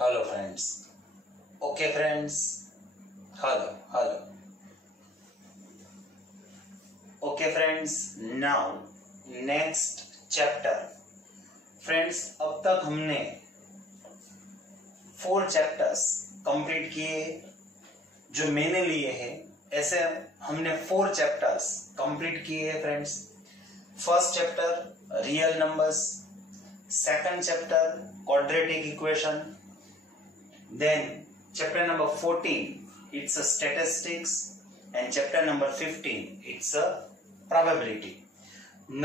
Hello friends. Okay friends. Hello. Okay friends. Now next chapter. Friends, अब तक हमने 4 chapters complete किए जो मैंने लिए हैं। ऐसे हमने 4 चैप्टर्स कंप्लीट किए हैं friends. First chapter real numbers, second chapter quadratic equation, then chapter number 14 it's a statistics, and chapter number 15 it's a probability.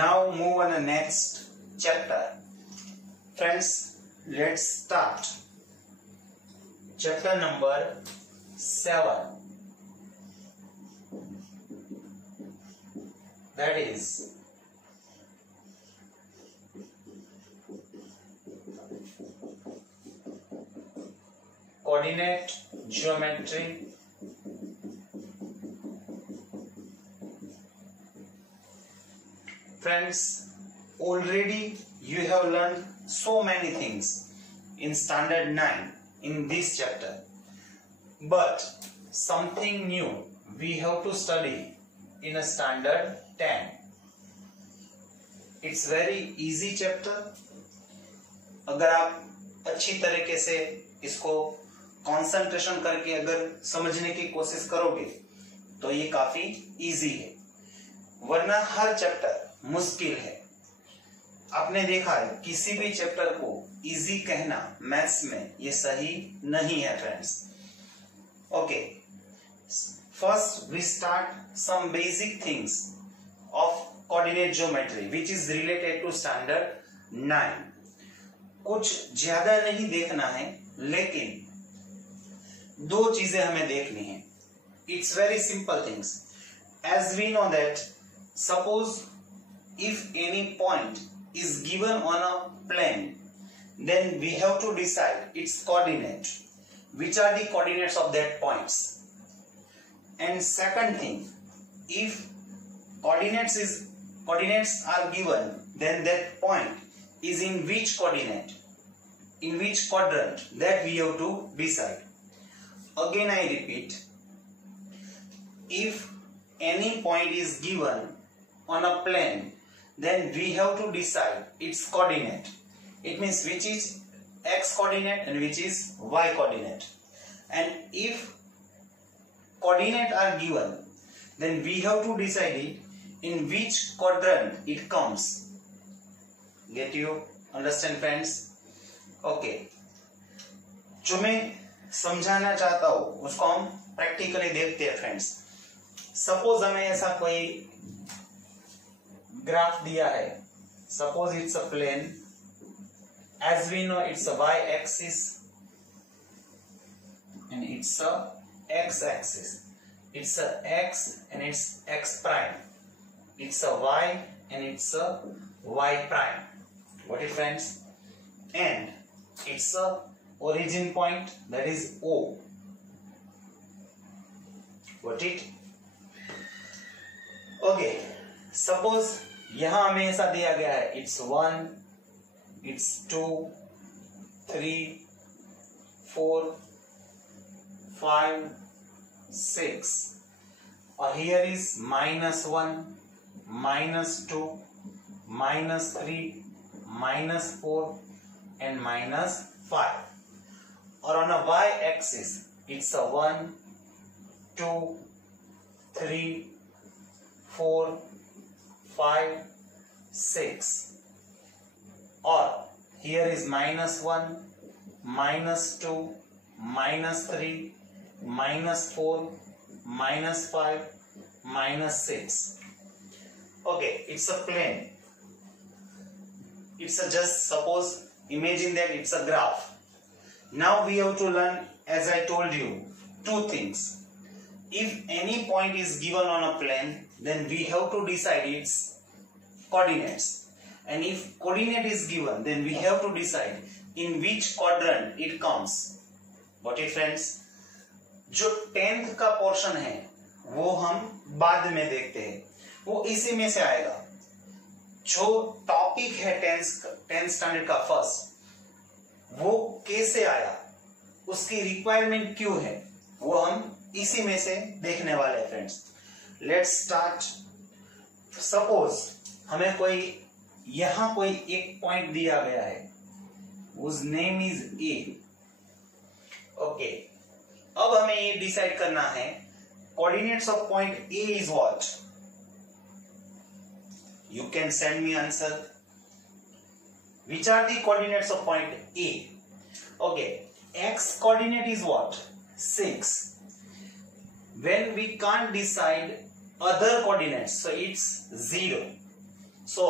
Now move on the next chapter. Friends, let's start chapter number 7, that is coordinate geometry. Friends, already you have learned so many things in standard 9 in this chapter, but something new we have to study in a standard 10. It's very easy chapter. अगर आप अच्छी तरीके से इसको concentration करके अगर समझने की कोशिश करोगे तो ये काफी इजी है, वरना हर चैप्टर मुश्किल है। आपने देखा है किसी भी चैप्टर को इजी कहना मैथ्स में ये सही नहीं है friends. Okay, first we start some basic things of coordinate geometry which is related to standard 9। कुछ ज्यादा नहीं देखना है, लेकिन 2 चीजें हमें देखनी है। It's very simple things. As we know that suppose if any point is given on a plane, then we have to decide its coordinate, which are the coordinates of that points. And second thing, if coordinates are given, then that point is in which coordinate, in which quadrant, that we have to decide. Again I repeat, if any point is given on a plane, then we have to decide its coordinate. It means which is x coordinate and which is y coordinate. And if coordinate are given, then we have to decide it in which quadrant it comes. Get you? Understand friends? Okay. जो मैं समझाना चाहता हूं उसको हम practically देखते हैं friends. Suppose हमें ऐसा कोई ग्राफ दिया है। Suppose it's a plane, as we know it's a y axis and it's a x axis. It's a x and it's x prime. It's a y and it's a y prime. Got it friends? And it's a origin point, that is O. Got it? Okay, suppose यहां हमें ऐसा दिया गया है, it's 1, it's 2, 3, 4, 5, 6, or here is -1, -2, -3, -4 and -5. Or on a y axis it's a 1, 2, 3, 4, 5, 6. Or here is -1, -2, -3, -4, -5, -6. Okay, it's a plane. It's a just suppose, imagine that it's a graph. Now we have to learn, as I told you, 2 things. If any point is given on a plane, then we have to decide its coordinates. And if coordinate is given, then we have to decide in which quadrant it comes. Got it friends? जो 10th का portion है वो हम बाद में देखते हैं, वो इसी में से आएगा। जो टॉपिक है 10th स्टैंडर्ड का फर्स्ट, वो कैसे आया उसकी रिक्वायरमेंट क्यों है वो हम इसी में से देखने वाले हैं फ्रेंड्स। Let's start. सपोज हमें कोई यहां कोई एक पॉइंट दिया गया है, उस नेम इज ए। ओके, अब हमें ये डिसाइड करना है coordinates of point A is what. You can send me answer. Which are the coordinates of point A? Okay, x coordinate is what? 6. When we can't decide other coordinates, so it's 0. So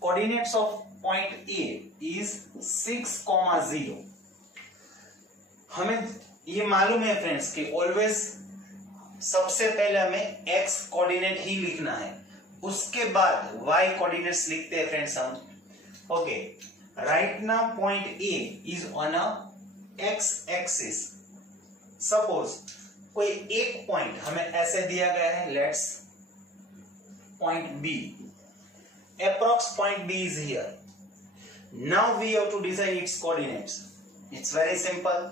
coordinates of point A is 6, 0. हमें ये मालूम है friends कि always सबसे पहले हमें x coordinate ही लिखना है, उसके बाद y कोऑर्डिनेट्स लिखते हैं फ्रेंड्स हम। Okay, right now point A is on a x axis. Suppose कोई एक पॉइंट हमें ऐसे दिया गया है, let's point B, approx point B is here. Now we have to decide its coordinates. It's very simple,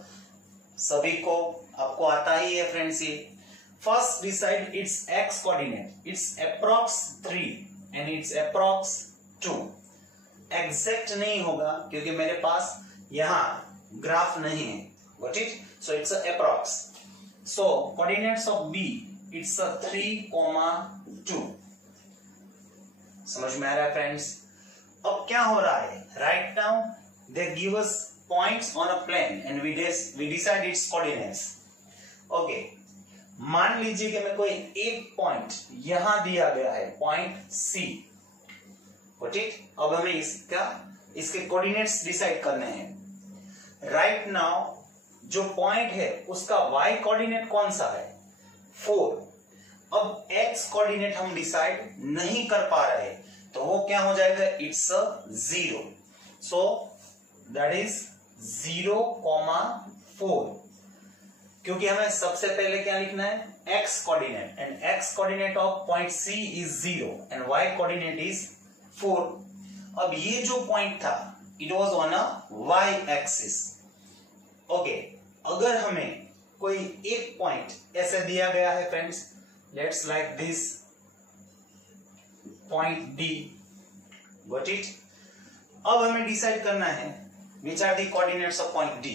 सभी को आपको आता ही है फ्रेंड्स। ये first decide its x coordinate. It's approx 3 and it's approx 2। Exact नहीं होगा क्योंकि मेरे पास यहां ग्राफ नहीं है, got it? So it's a approx. So coordinates of B, it's a 3, 2. समझ में आ रहा है फ्रेंड्स? अब क्या हो रहा है? Right now they give us points on a plane and we decide its coordinates. Okay, मान लीजिए कि मैं कोई एक पॉइंट यहां दिया गया है, पॉइंट C, got it? अब हमें इसके कोऑर्डिनेट्स डिसाइड करने हैं। राइट नाउ जो पॉइंट है उसका y कोऑर्डिनेट कौन सा है? 4। अब x कोऑर्डिनेट हम डिसाइड नहीं कर पा रहे, तो वो क्या हो जाएगा? It's a 0। So that is 0, 4, क्योंकि हमें सबसे पहले क्या लिखना है? x coordinate, and x coordinate of point C is 0 and y coordinate is 4। अब ये जो पॉइंट था it was on a y axis. Okay, अगर हमें कोई एक पॉइंट ऐसे दिया गया है friends, let's like this point D, got it? अब हमें डिसाइड करना है which are the coordinates of point D।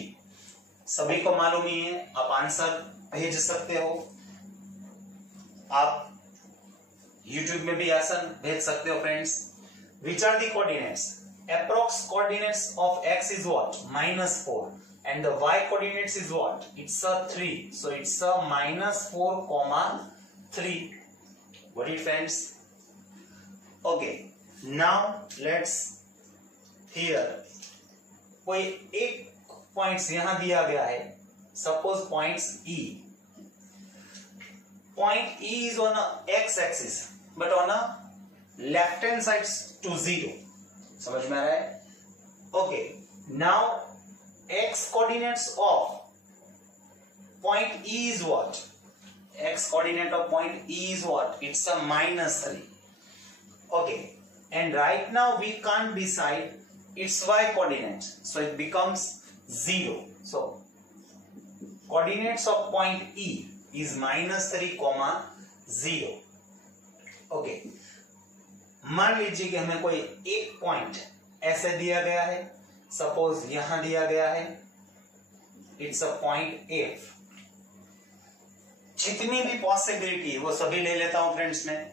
सभी को मालूम ही है, आप आंसर भेज सकते हो, आप YouTube में भी आंसर भेज सकते हो friends. Which are the coordinates? Approx coordinates of x is what? -4. And the y coordinates is what? It's a 3. So it's a -4, 3. Got it friends? Okay. Now let's here कोई एक points यहां दिया गया है, suppose points E. Point E is on a x axis but on a left hand side to 0. समझ में आ रहा है? Okay, now x coordinates of point E is what? X coordinate of point E is what? It's a -3. Okay, and right now we can't decide its y coordinate, so it becomes 0. So coordinates of point E is -3, 0. Okay, मान लीजिए कि हमें कोई एक point ऐसे दिया गया है, सपोज यहां दिया गया है, इट्स अ पॉइंट F। जितनी भी पॉसिबिलिटी वो सभी ले लेता हूं फ्रेंड्स में।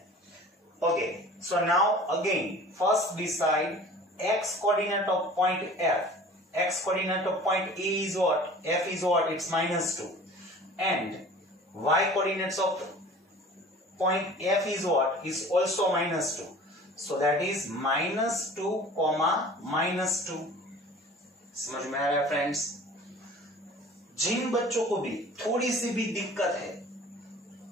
Okay, so now again first decide x coordinate of point F। x coordinate of point A is what? F is what? It's -2 and y coordinates of point F is what? Is also -2. So that is -2, -2. समझ में आ रहा है friends? जिन बच्चों को भी थोड़ी सी भी दिक्कत है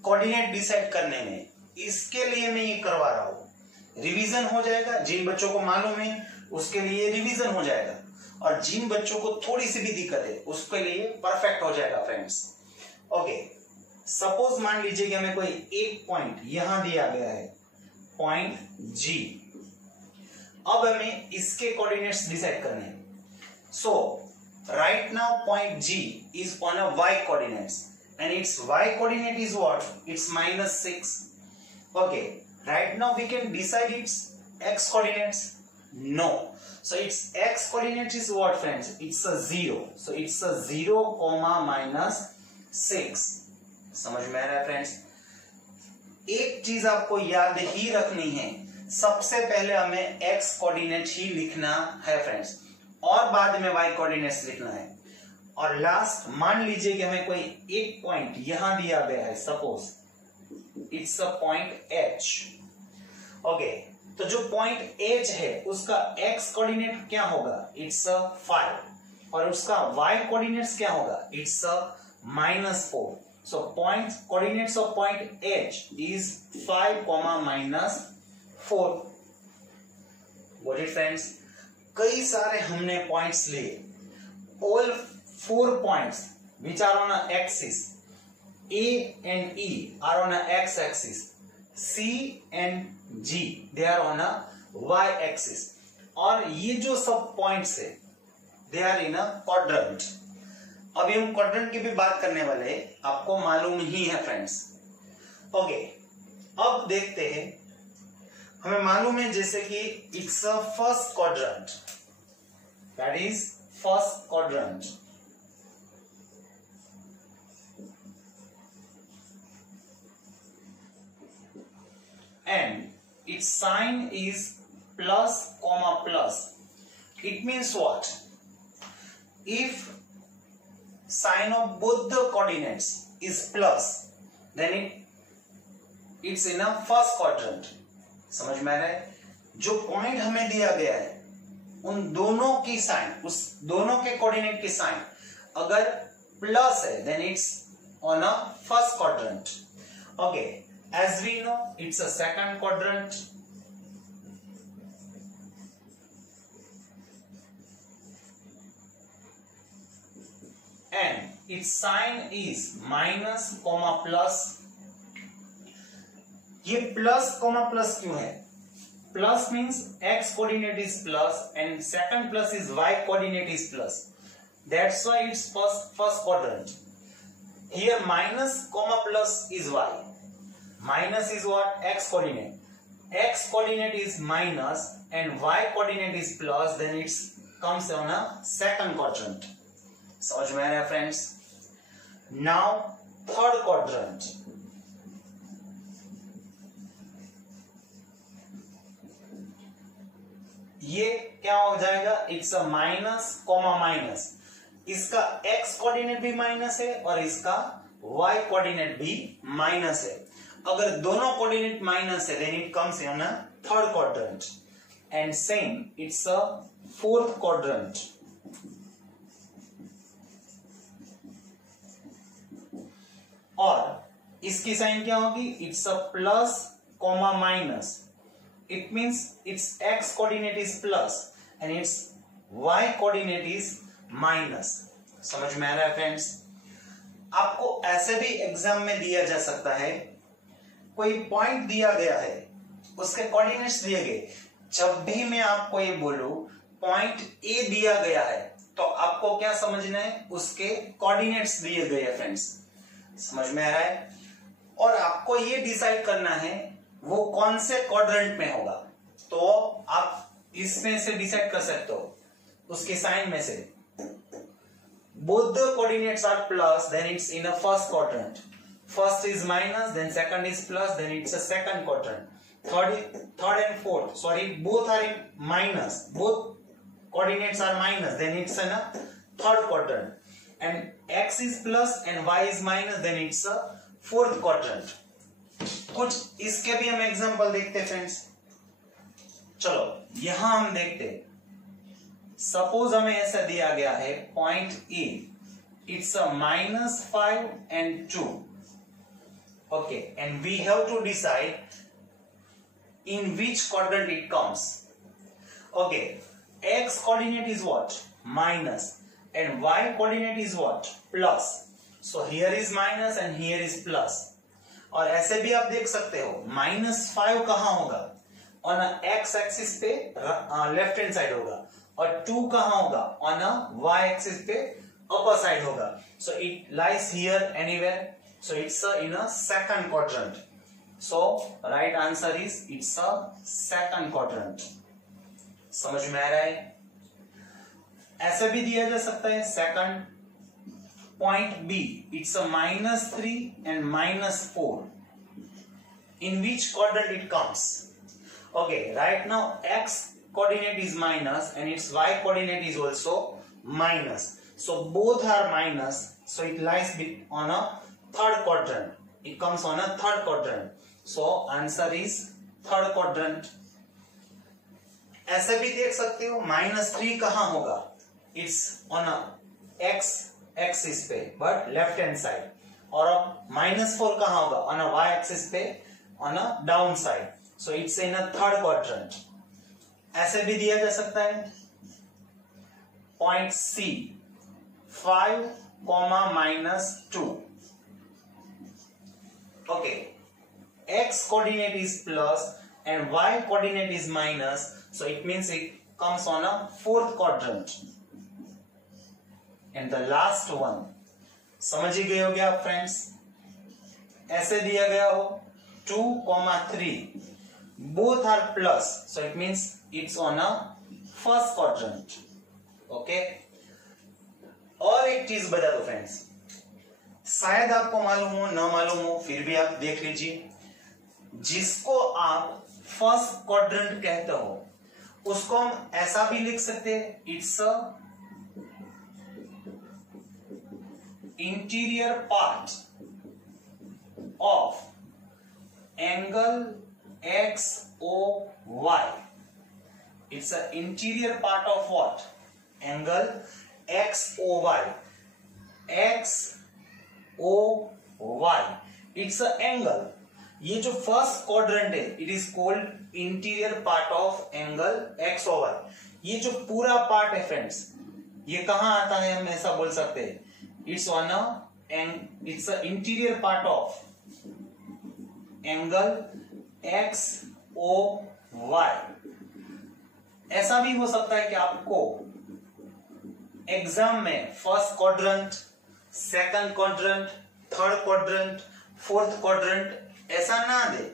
कोऑर्डिनेट डिसाइड करने में, इसके लिए मैं ये करवा रहा हूं। रिवीजन हो जाएगा, जिन बच्चों को मालूम है उसके लिए रिवीजन हो जाएगा, और जिन बच्चों को थोड़ी सी भी दिक्कत है उसके लिए परफेक्ट हो जाएगा फ्रेंड्स। ओके, सपोज मान लीजिए कि हमें कोई एक पॉइंट यहां दिया गया है, पॉइंट G। अब हमें इसके कोऑर्डिनेट्स डिसाइड करने हैं। सो right now point G is on a y coordinates and its y coordinate is what? It's -6. Okay, right now we can decide its x coordinates. No, so its x coordinate is what friends? It's a 0. So it's a 0, -6. समझ में आ रहा है friends? एक चीज आपको याद ही रखनी है, सबसे पहले हमें x कोऑर्डिनेट ही लिखना है फ्रेंड्स, और बाद में y कोऑर्डिनेट्स लिखना है। और लास्ट मान लीजिए कि हमें कोई एक पॉइंट यहां दिया गया है, suppose it's a point H। Okay, तो जो पॉइंट H है उसका x कोऑर्डिनेट क्या होगा? इट्स अ 5, और उसका y कोऑर्डिनेट्स क्या होगा? It's a -4। So point coordinates of point H is 5, -4. Got it friends? कई सारे हमने पॉइंट्स लिए, all 4 points which are on a axis, A and E are on a x axis, C and G they are on a y axis, और ये जो सब points है they are in a quadrant। अभी हम quadrant की भी बात करने वाले हैं, आपको मालूम ही है फ्रेंड्स। ओके, अब देखते हैं, हमें मालूम है जैसे कि it's a first quadrant, that is first quadrant, and its sign is plus, plus. It means what? If sign of both the coordinates is plus, then it's in a first quadrant। समझ में आ रहा है? जो point हमें दिया गया है उन दोनों की साइन, उस दोनों के कोऑर्डिनेट की साइन अगर प्लस है then it's on a first quadrant। okay, as we know it's a second quadrant, and its sign is minus, plus। ये प्लस प्लस क्यों है? Plus means x coordinate is plus and second plus is y coordinate is plus, that's why it's first quadrant. Here minus plus is y, minus is what? x coordinate, x coordinate is minus and y coordinate is plus, then it's comes on a second quadrant. समझ में आ रहा है friends? Now third quadrant, ये क्या हो जाएगा? It's a minus, minus. इसका x कोऑर्डिनेट भी माइनस है और इसका y कोऑर्डिनेट भी माइनस है। अगर दोनों कोऑर्डिनेट माइनस है then it comes in a third quadrant, and same it's a fourth quadrant. और इसकी साइन क्या होगी? It's a plus, minus. It means its x coordinate is plus and its y coordinate is minus. समझ में आ रहा है friends? आपको ऐसे भी एग्जाम में दिया जा सकता है, कोई पॉइंट दिया गया है, उसके कोऑर्डिनेट्स दिए गए, जब भी मैं आपको ये बोलूं पॉइंट A दिया गया है तो आपको क्या समझना है? उसके कोऑर्डिनेट्स दिए गए हैं फ्रेंड्स। समझ में आ रहा है? और आपको ये डिसाइड करना है वो कौन से क्वाड्रेंट में होगा, तो आप इसमें से डिसाइड कर सकते हो, उसके साइन में से। both the coordinates are plus, then it's in a first quadrant. First is minus, then second is plus, then it's a second quadrant. Third and fourth, sorry, both are in minus, both coordinates are minus, then it's in a third quadrant. And x is plus and y is minus, then it's a fourth quadrant. कुछ इसके भी हम example देखते हैं friends. चलो यहां हम देखते, सपोज हमें ऐसा दिया गया है point A, it's a -5 and 2, okay, and we have to decide in which quadrant it comes. Okay, x coordinate is what? Minus, and y coordinate is what? Plus. So here is minus and here is plus. और ऐसे भी आप देख सकते हो -5 कहां होगा? On x axis पे लेफ्ट हैंड साइड होगा, और 2 कहां होगा, ऑन अ y एक्सिस पे अपर साइड होगा. So it lies here anywhere. So it's in a second quadrant. So right answer is it's a second quadrant. समझ में आ रहा है? ऐसे भी दिया जा सकता है second point B, it's a -3 and -4. In which quadrant it comes? Okay, right now x coordinate is minus and its y coordinate is also minus. So both are minus. So it lies on a third quadrant. It comes on a third quadrant. So answer is third quadrant. ऐसे भी देख सकते हो -3 कहां होगा, it's on a x axis पे but left hand side. और -4 कहां होगा, ऑन अ y एक्सिस पे on a down side. So it's in a third quadrant. ऐसे भी दिया जा सकता है point C 5, -2. Okay, x coordinate is plus and y coordinate is minus, so it means it comes on a fourth quadrant. And the last one, समझ ही गए हो गया फ्रेंड्स. ऐसे दिया गया हो 2, 3, both are plus, so it means it's on a first quadrant. Okay. और एक चीज बता दो फ्रेंड्स, शायद आपको मालूम हो न मालूम हो, फिर भी आप देख लीजिए. जिसको आप फर्स्ट क्वाड्रेंट कहते हो उसको हम ऐसा भी लिख सकते हैं, it's a interior part of angle XOY. It's an interior part of what? Angle XOY. XOY. It's an angle. ये जो फर्स्ट क्वाड्रेंट है, it is called interior part of angle XOY. ये जो पूरा पार्ट है फ्रेंड्स, ये कहां आता है, हम ऐसा बोल सकते हैं, it's on a it's a interior part of angle XOY. ऐसा भी हो सकता है कि आपको एग्जाम में first quadrant, second quadrant, third quadrant, fourth quadrant ऐसा ना दे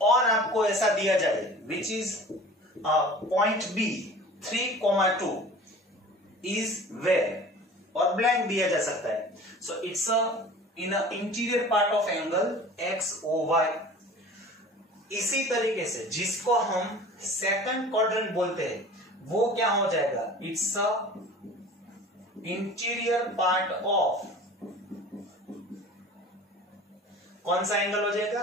और आपको ऐसा दिया जाए which is point B 3, 2 is where, और ब्लैंक दिया जा सकता है. So it's in a interior part of angle XOY. इसी तरीके से जिसको हम सेकंड क्वाड्रेंट बोलते हैं वो क्या हो जाएगा, it's a interior part of, कौन सा एंगल हो जाएगा,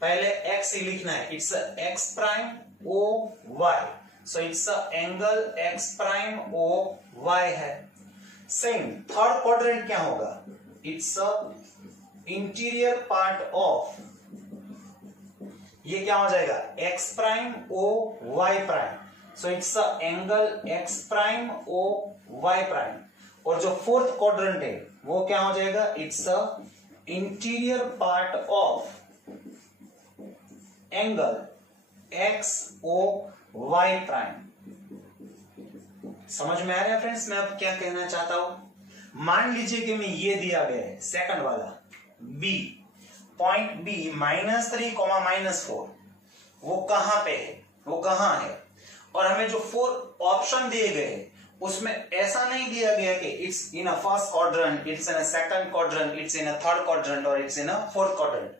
पहले x ही लिखना है, it's x prime OY. So it's angle x prime OY है. सेम थर्ड क्वाड्रेंट क्या होगा, इट्स इंटीरियर पार्ट ऑफ, ये क्या हो जाएगा, x prime OY prime. So it's angle x prime OY prime. और जो फोर्थ क्वाड्रेंट है वो क्या हो जाएगा, it's interior part of angle XOY prime. समझ में आ रहा है फ्रेंड्स मैं अब क्या कहना चाहता हूं. मान लीजिए कि मैं ये दिया गया है सेकंड वाला B, पॉइंट B -3, -4, वो कहां पे है, वो कहां है, और हमें जो 4 ऑप्शन दिए गए उसमें ऐसा नहीं दिया गया कि it's in a first quadrant, it's in a second quadrant, it's in a third quadrant और it's in a fourth quadrant.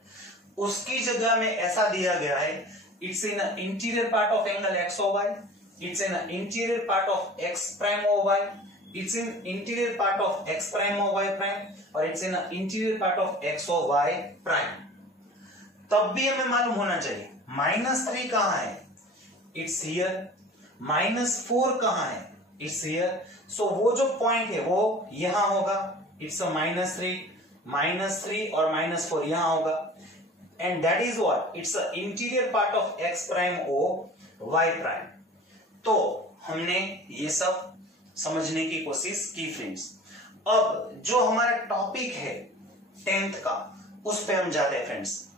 उसकी जगह में ऐसा दिया गया है, it's in a interior part of angle XOY, it's in a interior part of X prime OY, it's in interior part of X prime OY prime, और it's in interior part of XOY prime. तब भी हमें मालूम होना चाहिए -3 कहां है, it's here, -4 कहां है, इट्स हियर. सो वो जो पॉइंट है वो यहां होगा, इट्स -3 और -4 यहां होगा. And that is what, it's a interior part of X prime OY prime. तो हमने ये सब समझने की कोशिश की फ्रेंड्स. अब जो हमारा टॉपिक है 10th का, उस पे हम जाते हैं friends.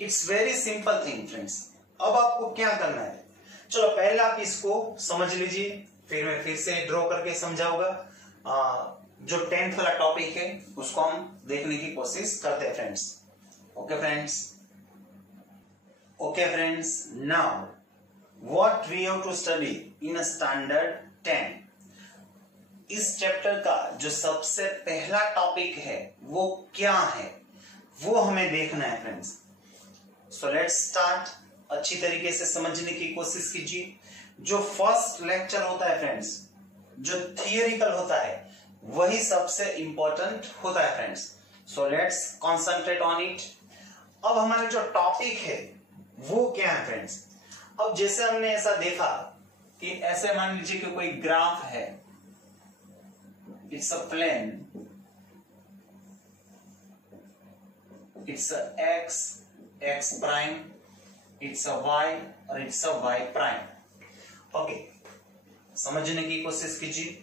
It's very simple thing friends. अब आपको क्या करना है, चलो पहले आप इसको समझ लीजिए. फिर मैं फिर से ड्रॉ करके समझाऊंगा। जो 10th वाला टॉपिक है उसको हम देखने की कोशिश करते हैं friends. Okay friends, now what we have to study in standard 10। इस चैप्टर का जो सबसे पहला टॉपिक है वो क्या है, वो हमें देखना है फ्रेंड्स। So let's start. अच्छी तरीके से समझने की कोशिश कीजिए। जो फर्स्ट लेक्चर होता है फ्रेंड्स, जो थियोरिकल होता है, वही सबसे इंपॉर्टेंट होता है friends. So let's concentrate on it. अब हमारा जो टॉपिक है वो क्या है फ्रेंड्स। अब जैसे हमने ऐसा देखा कि ऐसे मान लीजिए कि कोई ग्राफ है, it's a plane, it's a X prime, it's a Y और it's a Y prime. Okay, समझने की कोशिश कीजिए।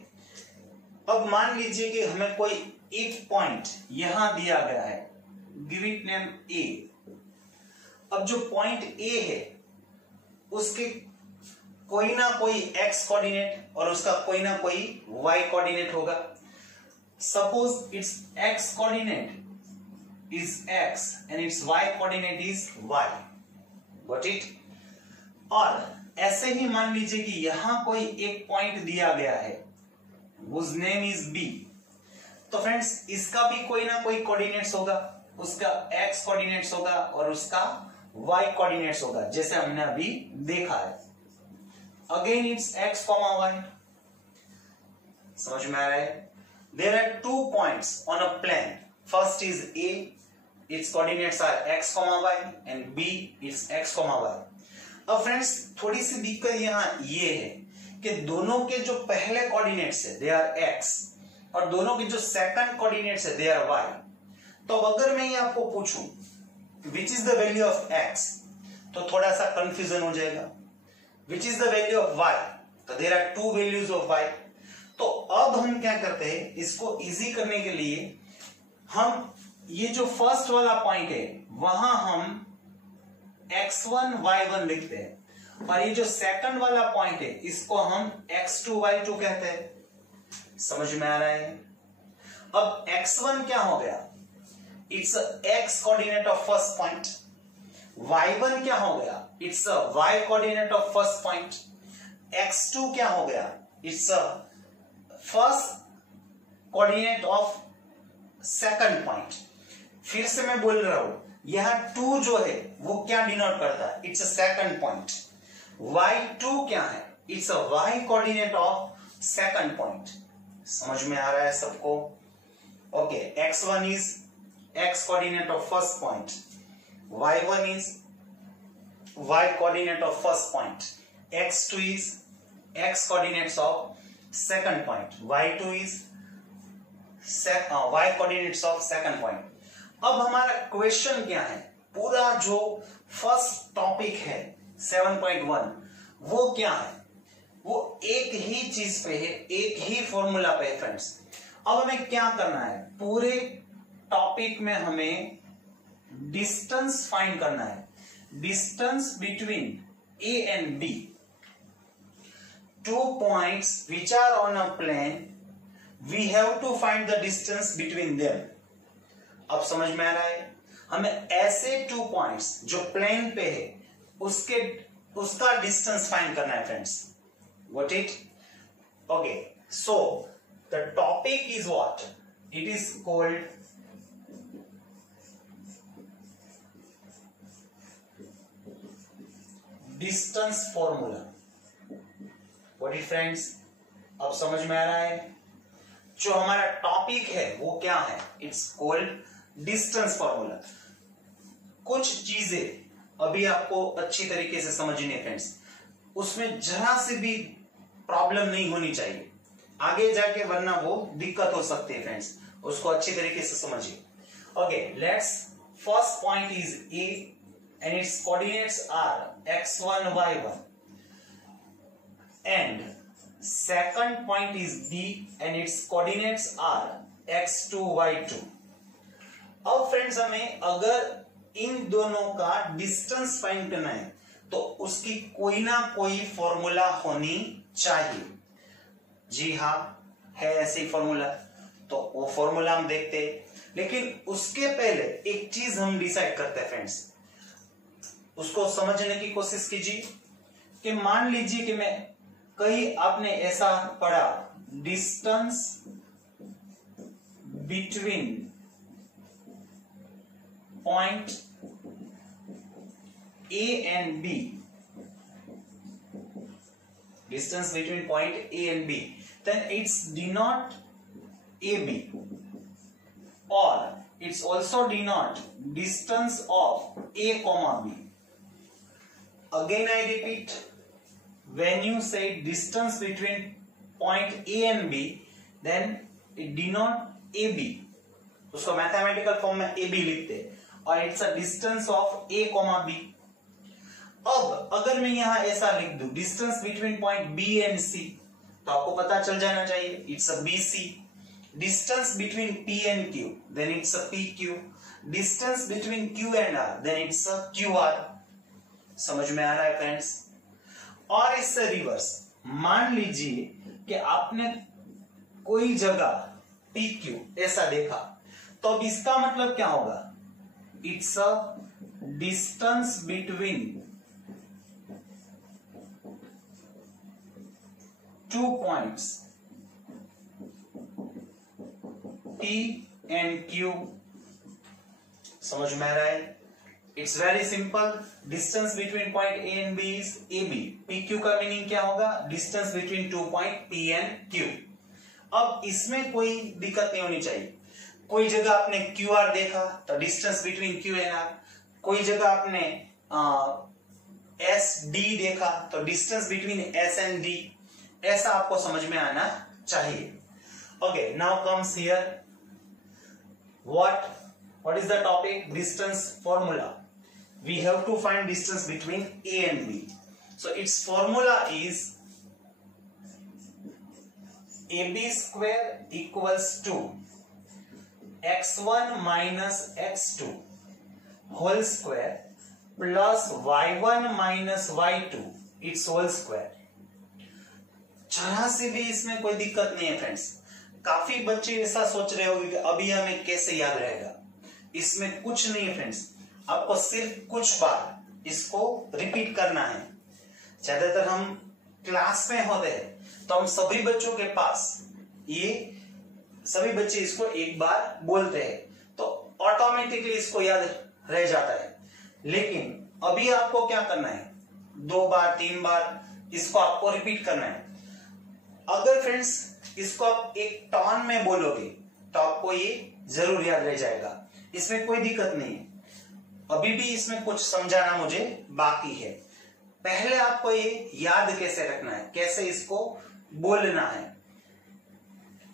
अब मान लीजिए कि हमें कोई एक पॉइंट यहां दिया गया है, गिव इट नेम ए। अब जो पॉइंट ए है उसके कोई ना कोई एक्स कोऑर्डिनेट और उसका कोई ना कोई वाई कोऑर्डिनेट होगा। Suppose its x coordinate is x and its y coordinate is y. Got it? और ऐसे ही मान लीजिए कि यहां कोई एक पॉइंट दिया गया है, whose name is B। तो फ्रेंड्स इसका भी कोई ना कोई कोऑर्डिनेट्स होगा, उसका x कोऑर्डिनेट्स होगा और उसका y कोऑर्डिनेट्स होगा, जैसे हमने अभी देखा है। Again it's x, y। समझ में आ रहा है? There are 2 points on a plane. First is A, its coordinates are x, y and B, its x, y। अब फ्रेंड्स थोड़ी सी दिक्कत यहां ये है कि दोनों के जो पहले कोऑर्डिनेट्स है दे आर x और दोनों के जो सेकंड कोऑर्डिनेट्स है दे आर y। तो अगर मैं ये आपको पूछूं which is the value of x, तो थोड़ा सा कंफ्यूजन हो जाएगा। Which is the value of y, तो there are 2 values of y। तो अब हम क्या करते हैं, इसको इजी करने के लिए हम ये जो फर्स्ट वाला पॉइंट है वहां हम x1 y1 लिखते हैं और ये जो सेकंड वाला पॉइंट है इसको हम x2 y2 कहते हैं। समझ में आ रहा है? अब x1 क्या हो गया, it's x coordinate of first point. y1 क्या हो गया, it's y coordinate of first point. x2 क्या हो गया, it's first coordinate of second point. फिर से मैं बोल रहा हूं, यहां 2 जो है वो क्या डिनोट करता है, it's a second point. y2 क्या है, it's a y coordinate of second point. समझ में आ रहा है सबको? Okay, x1 is x coordinate of first point, y1 is y coordinate of first point, x2 is x coordinates of second point, y2 is y coordinates of second point. अब हमारा question क्या है, पूरा जो फर्स्ट टॉपिक है 7.1 वो क्या है, वो एक ही चीज पे है, एक ही फॉर्मूला पे है फ्रेंड्स। अब हमें क्या करना है, पूरे टॉपिक में हमें डिस्टेंस फाइंड करना है, distance between A and B। 2 points which are on a plane, we have to find the distance between them। अब समझ में आ रहा है? हमें ऐसे 2 पॉइंट्स जो प्लेन पे है उसका डिस्टेंस फाइंड करना है friends. Got it? Okay, so the topic is what, it is called distance formula. What it friends? अब समझ में आ रहा है? जो हमारा टॉपिक है वो क्या है, इट्स कॉल्ड डिस्टेंस फॉर्मूला। कुछ चीजें अभी आपको अच्छी तरीके से समझनी है फ्रेंड्स, उसमें जरा से भी प्रॉब्लम नहीं होनी चाहिए आगे जाके, वरना वो दिक्कत हो सकती है फ्रेंड्स। उसको अच्छी तरीके से समझिए। Okay, let's first point is A and its coordinates are x1 y1 and second point is B and its coordinates are x2 y2। अब फ्रेंड्स हमें अगर इन दोनों का डिस्टेंस फाइंड करना है तो उसकी कोई ना कोई फॉर्मूला होनी चाहिए। जी हाँ, है ऐसी फॉर्मूला, तो वो फॉर्मूला हम देखते हैं। लेकिन उसके पहले एक चीज हम डिसाइड करते हैं फ्रेंड्स, उसको समझने की कोशिश कीजिए कि मान लीजिए कि मैं कहीं आपने ऐसा पढ़ा, distance between point A and B, distance between point A and B, then it's denote AB, or it's also denote distance of A comma B. Again I repeat, when you say distance between point A and B, then it denote AB, उसको mathematical form में AB लिखते हैं, और it's a distance of A comma B. अब अगर मैं यहां ऐसा लिख दूं, distance between point B and C, तो आपको पता चल जाना चाहिए it's a BC. Distance between P and Q, then it's a PQ. Distance between Q and R, then it's a QR. समझ में आ रहा है फ्रेंड्स? और इससे रिवर्स, मान लीजिए कि आपने कोई जगह PQ ऐसा देखा, तो अब इसका मतलब क्या होगा? It's a distance between two points P and Q. समझ में आ रहा है? It's very simple. Distance between point A and B is AB. PQ का मीनिंग क्या होगा? Distance between 2 point P and Q. अब इसमें कोई दिक्कत नहीं होनी चाहिए। कोई जगह आपने QR देखा तो distance between Q and R, कोई जगह आपने SD देखा तो distance between S and D, ऐसा आपको समझ में आना चाहिए। Okay, now comes here what is the topic? Distance formula. We have to find distance between A and B. So its formula is AB square equals to x1 minus x2 whole square plus y1 minus y2 its whole square. जरा से भी इसमें कोई दिक्कत नहीं है friends. काफी बच्चे ऐसा सोच रहे होंगे कि अभी हमें कैसे याद रहेगा। इसमें कुछ नहीं है फ्रेंड्स, आपको सिर्फ कुछ बार इसको रिपीट करना है। ज्यादातर हम क्लास में होते हैं तो हम सभी बच्चों के पास ये सभी बच्चे इसको एक बार बोलते हैं तो ऑटोमेटिकली इसको याद रह जाता है। लेकिन अभी आपको क्या करना है, 2 बार 3 बार इसको आपको रिपीट करना है। अगर फ्रेंड्स इसको आप एक टर्न में बोलोगे तो आपको ये जरूर याद रह जाएगा, इसमें कोई दिक्कत नहीं है। अभी भी इसमें कुछ समझाना मुझे बाकी है। पहले आपको ये याद कैसे रखना है, कैसे इसको बोलना है,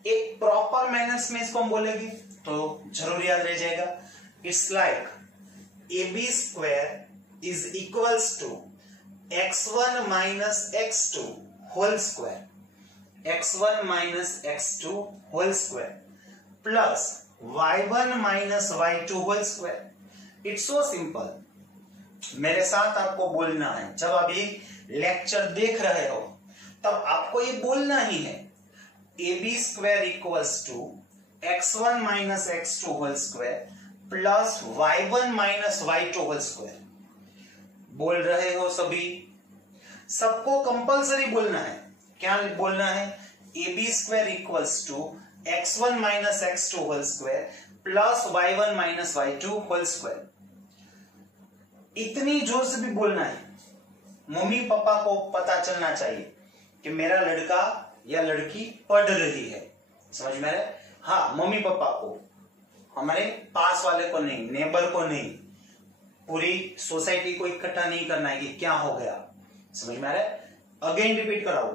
एक प्रॉपर मैनर्स में इसको हम बोलेंगे तो जरूर याद रह जाएगा। It's like AB square is equals to x1 minus x2 whole square, x1 minus x2 whole square plus y1 minus y2 whole square. It's so simple. मेरे साथ आपको बोलना है। जब आप ये लेक्चर देख रहे हो तब आपको ये बोलना ही है, AB square equals to x1 minus x2 whole square plus y1 minus y2 whole square. बोल रहे हो सभी? सबको कंपल्सरी बोलना है। क्या बोलना है? AB square equals to x1 minus x2 whole square plus y1 minus y2 whole square. इतनी जोर से भी बोलना है, मम्मी पापा को पता चलना चाहिए कि मेरा लड़का या लड़की पढ़ रही है। समझ में आ रहा है? हाँ, मम्मी पापा को, हमारे पास वाले को नहीं, नेबर को नहीं, पूरी सोसाइटी को इकट्ठा नहीं करना है कि क्या हो गया। समझ में आ रहा है? अगेन रिपीट कराओ।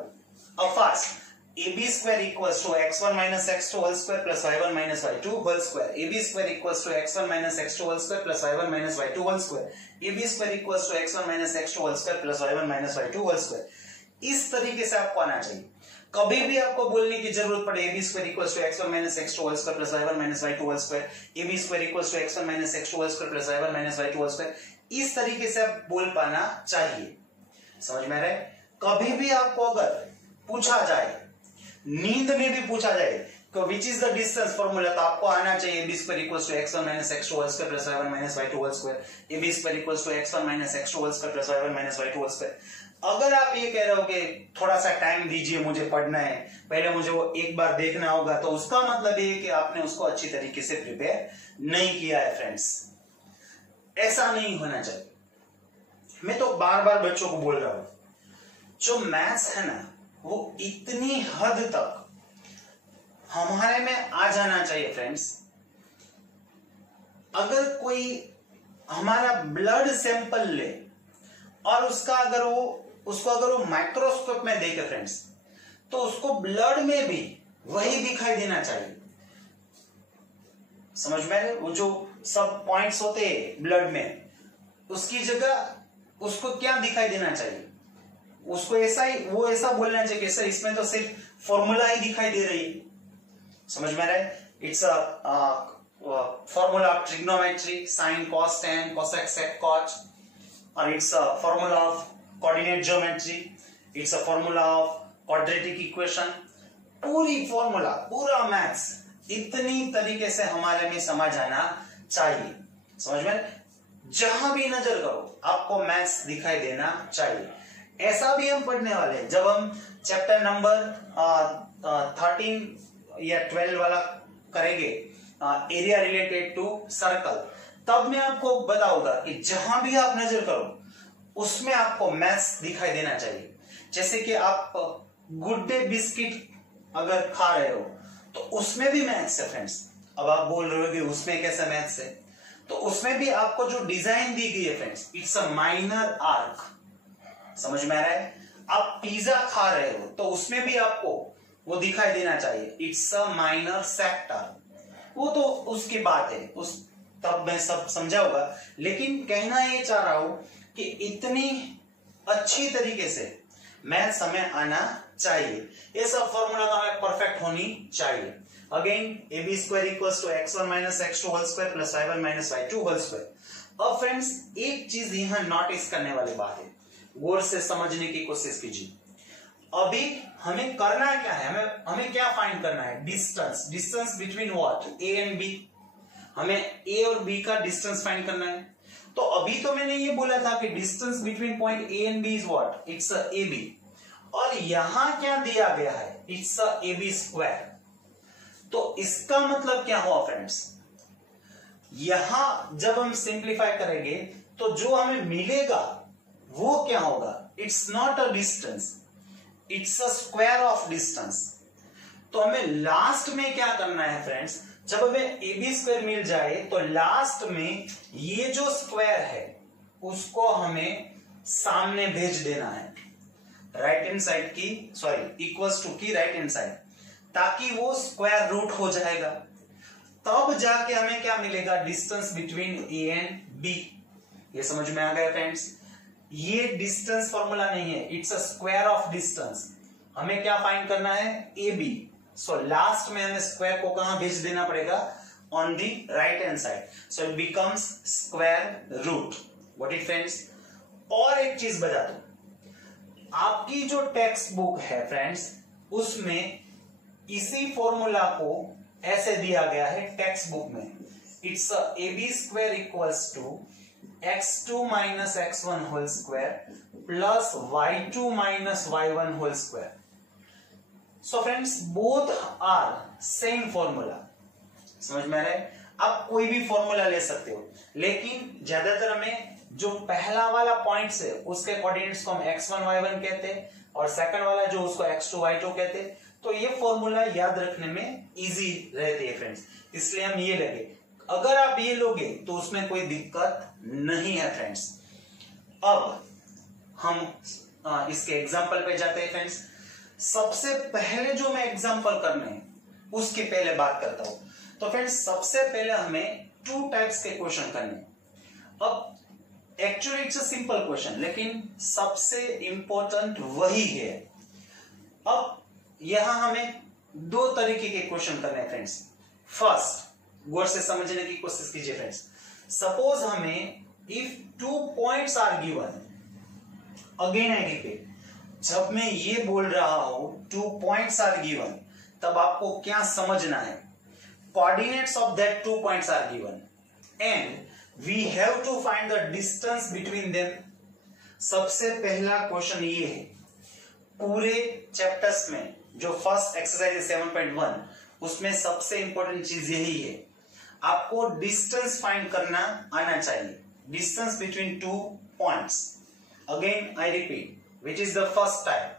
अब fast, AB square equals to x1 minus x2 whole square plus y1 minus y2 whole square. AB square equals to x1 minus x2 whole square plus y1 minus y2 whole square. AB square equals to x1 minus x2 whole square plus y1 minus y2 whole square. इस तरीके से आपको आना चाहिए। कभी भी आपको बोलने की जरूरत पड़े AB square equals to x1 minus x2 whole square plus y1 minus y2 whole square, AB square equals to x1 minus x2 whole square plus y1 minus y2 whole square, इस तरीके से आप बोल पाना चाहिए। समझ में आ रहा है? कभी भी आपको अगर पूछा जाए नींद में भी पूछा जाए तो which is the distance formula, तो आपको आना चाहिए b square equals to x1 minus x2 whole square plus y1 minus y2 whole square, ab square equals to x1 minus x2 whole square plus y1 minus y2 whole square. अगर आप ये कह रहे हो कि थोड़ा सा टाइम दीजिए, मुझे पढ़ना है, पहले मुझे वो एक बार देखना होगा, तो उसका मतलब ये है कि आपने उसको अच्छी तरीके से प्रिपेयर नहीं किया है फ्रेंड्स। ऐसा नहीं होना चाहिए। मैं तो बार बार बच्चों को बोल रहा हूं, जो मैथ्स है ना वो इतनी हद तक हमारे में आ जाना चाहिए फ्रेंड्स। अगर कोई हमारा ब्लड सैंपल ले और उसको अगर वो माइक्रोस्कोप में देखे फ्रेंड्स, तो उसको ब्लड में भी वही दिखाई देना चाहिए। समझ में आ रहा है? वो जो सब पॉइंट्स होते हैं ब्लड में, उसकी जगह उसको क्या दिखाई देना चाहिए? उसको ऐसा बोलना चाहिए कि सर इसमें तो सिर्फ फॉर्मूला ही दिखाई दे रही है। समझ में आ रहा है? It's a formula of trigonometry, sine cos tan cosec sec cot, और it's a formula of coordinate geometry, it's a formula of quadratic equation. पूरी फॉर्मूला, पूरा मैथ्स इतनी तरीके से हमारे में समझ आना चाहिए। समझ में? जहां भी नजर करो आपको मैथ्स दिखाई देना चाहिए। ऐसा भी हम पढ़ने वाले हैं जब हम चैप्टर नंबर 13 या 12 वाला करेंगे, एरिया रिलेटेड टू सर्कल, तब मैं आपको बताऊंगा कि जहां भी आप नजर करो उसमें आपको मैथ्स दिखाई देना चाहिए। जैसे कि आप गुड डे बिस्किट अगर खा रहे हो तो उसमें भी मैथ्स है फ्रेंड्स। अब आप बोल रहे हो कि उसमें कैसा मैथ्स है, तो उसमें भी आपको जो डिजाइन दी गई है friends, it's a minor arc. समझ में आ रहा है? आप पिज्जा खा रहे हो तो उसमें भी आपको वो दिखाई देना चाहिए, इट्स अ माइनर सेक्टर। वो तो उसकी बात है, उस तब मैं सब समझाऊंगा, लेकिन कहना ये चाह रहा हूं कि इतनी अच्छी तरीके से मैथ्स हमें आना चाहिए। ये सब फॉर्मूला तो हमें परफेक्ट होनी चाहिए। Again A B square equals to x1 minus x2 whole square plus y1 minus y2 whole square. अब फ्रेंड्स एक चीज यहां नोटिस करने वाली बात है, गौर से समझने की कोशिश कीजिए। अभी हमें करना क्या है, हमें क्या फाइंड करना है? Distance between what? A and B. हमें ए और बी का डिस्टेंस फाइंड करना है। तो अभी तो मैंने ये बोला था कि distance between point A and B is what? It's A B. और यहां क्या दिया गया है? It's A B square. तो इसका मतलब क्या हुआ फ्रेंड्स? यहां जब हम सिंप्लीफाई करेंगे तो जो हमें मिलेगा वो क्या होगा? It's not a distance, it's a square of distance. तो हमें लास्ट में क्या करना है फ्रेंड्स? जब हमें ए बी स्क्वायर मिल जाए तो लास्ट में ये जो स्क्वायर है उसको हमें सामने भेज देना है, राइट हैंड साइड की, सॉरी इक्वल्स टू की राइट हैंड साइड, ताकि वो स्क्वायर रूट हो जाएगा। तब जाके हमें क्या मिलेगा? Distance between A and B. ये समझ में आ गया फ्रेंड्स? ये डिस्टेंस फॉर्मूला नहीं है, it's a square of distance. हमें क्या फाइंड करना है? A B. सो लास्ट में हमें स्क्वायर को कहां भेज देना पड़ेगा? On the right hand side. So it becomes square root. What it friends? और एक चीज बता दूं, आपकी जो टेक्स्ट बुक है फ्रेंड्स, उसमें इसी फॉर्मूला को ऐसे दिया गया है टेक्स्ट बुक में, it's A B square equals to x2 minus x1 whole square plus y2 minus y1 whole square. So friends both are same formula. समझ में आ रहा है? आप कोई भी फॉर्मूला ले सकते हो, लेकिन ज्यादातर हमें जो पहला वाला पॉइंट्स है उसके कोऑर्डिनेट्स को हम x1 y1 कहते हैं, और सेकंड वाला जो उसको x2 y2 कहते हैं। तो ये फॉर्मूला याद रखने में इजी रहती है फ्रेंड्स, इसलिए हम ये लेंगे। अगर आप ये लोगे तो उसमें कोई दिक्कत नहीं है फ्रेंड्स। अब हम इसके एग्जाम्पल पे जाते हैं फ्रेंड्स। सबसे पहले जो मैं एग्जाम्पल करने हैं उसके पहले बात करता हूं। तो फ्रेंड्स सबसे पहले हमें 2 टाइप्स के क्वेश्चन करने हैं। अब actually it's a simple question, लेकिन सबसे इंपॉर्टेंट वही है। अब यहां हमें 2 तरीके के क्वेश्चन करने हैं फ्रेंड्स। फर्स्ट, गौर से समझने की कोशिश कीजिए फ्रेंड्स। सपोज हमें if 2 points are given, again I repeat, जब मैं ये बोल रहा हूं 2 पॉइंट्स आर गिवन, तब आपको क्या समझना है? Coordinates of that 2 points are given and we have to find the distance between them. सबसे पहला क्वेश्चन ये है पूरे चैप्टर्स में, जो फर्स्ट एक्सरसाइज 7.1, उसमें सबसे इंपॉर्टेंट चीज यही है, आपको डिस्टेंस फाइंड करना आना चाहिए, distance between 2 points. Again I repeat, which is the first type.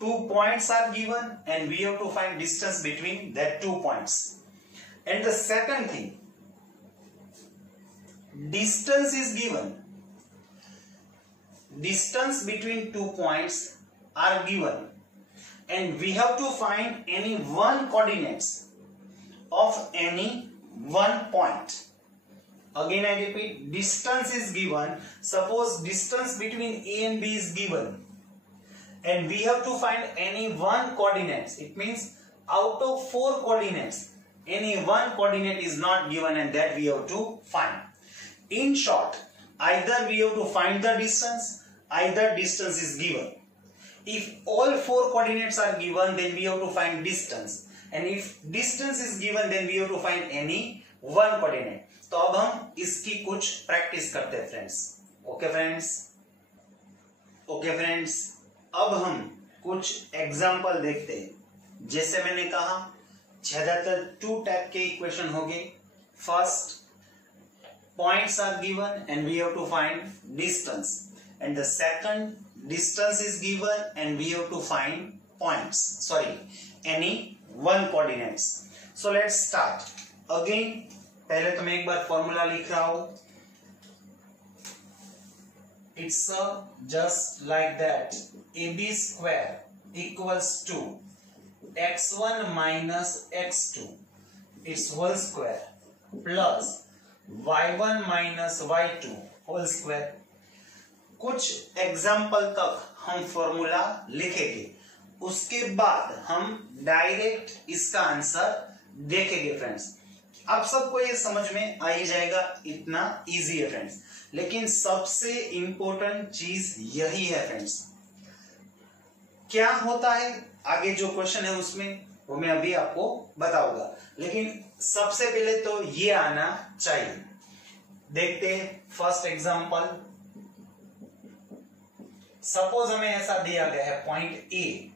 2 points are given and we have to find distance between that 2 points. And the second thing, distance is given. Distance between 2 points are given and we have to find any one coordinates of any one point. Again I repeat, distance is given. Suppose distance between A and B is given and we have to find any one coordinates. It means out of 4 coordinates, any one coordinate is not given and that we have to find. In short, either we have to find the distance, either distance is given. If all 4 coordinates are given, then we have to find distance, and if distance is given, then we have to find any one coordinate. तो अब हम इसकी कुछ practice करते हैं friends. Okay friends, अब हम कुछ एग्जाम्पल देखते हैं। जैसे मैंने कहा, ज्यादातर 2 टाइप के इक्वेशन होंगे। First, points are given and we have to find distance, and the second, distance is given and we have to find points, any one coordinates. So let's start. Again पहले तो मैं एक बार formula लिख रहा हूं। It's just like that. AB square equals to x1 minus x2, its whole square, plus y1 minus y2 whole square. कुछ example तक हम फॉर्मूला लिखेंगे, उसके बाद हम डायरेक्ट इसका आंसर देखेंगे फ्रेंड्स। आप सबको ये समझ में आ ही जाएगा, इतना इजी है फ्रेंड्स। लेकिन सबसे इंपॉर्टेंट चीज यही है फ्रेंड्स, क्या होता है आगे जो क्वेश्चन है उसमें, वो मैं अभी आपको बताऊंगा, लेकिन सबसे पहले तो ये आना चाहिए। देखते हैं फर्स्ट एग्जांपल। सपोज हमें ऐसा दिया गया है point A